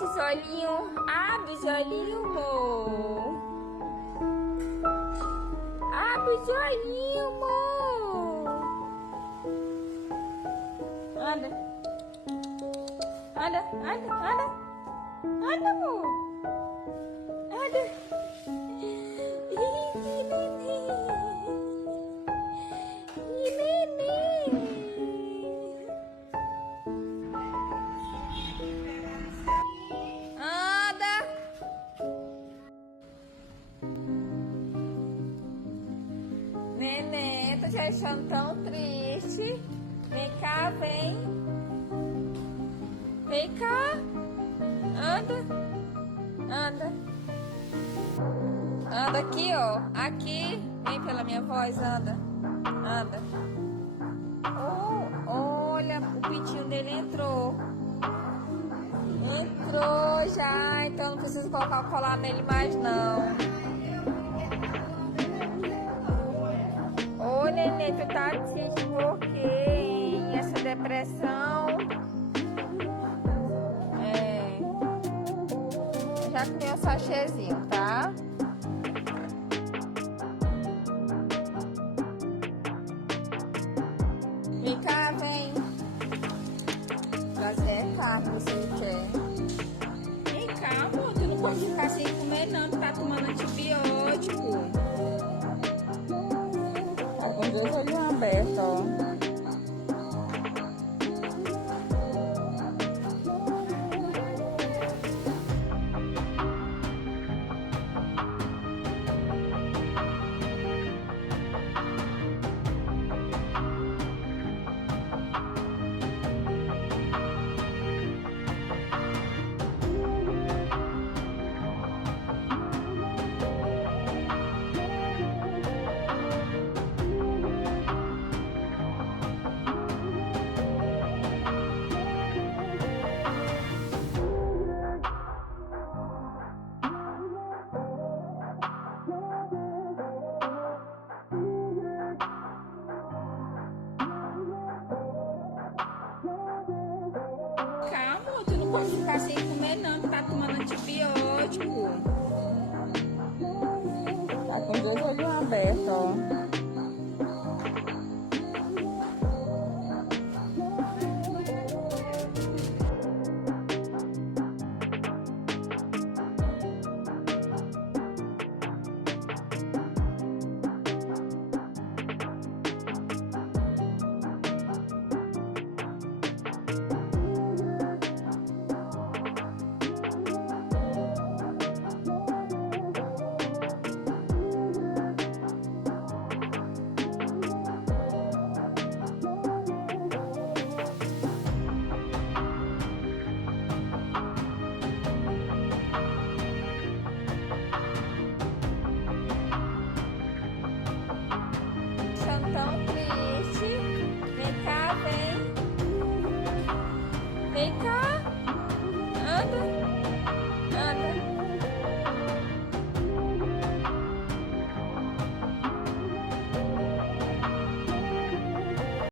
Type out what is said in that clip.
esses olhinhos. Abre os olhinhos, amor. Abre os olhinhos, amor. Anda. Anda, anda, anda. Anda, amor. Anda. Ih, neném. Ih, neném. Anda. Neném, tô te achando tão triste. Vem cá, vem. Vem cá. Anda. Anda. Anda aqui, ó. Aqui. Vem pela minha voz, anda. Anda. Oh, olha, o pintinho dele entrou. Entrou já, então não precisa colocar o colar nele mais não. Ô, neném, tu tá triste por quê, hein? Essa depressão. Já comi um sachêzinho, tá? Vem cá, vem. Trazer carne, você quer. Vem cá, amor, tu não pode ficar sem comer não, tu tá tomando antibiótico. Tá com os dois olhos abertos, ó. Calma, tu não pode ficar sem comer não, tu tá tomando antibiótico. Tá com os dois olhos abertos, ó.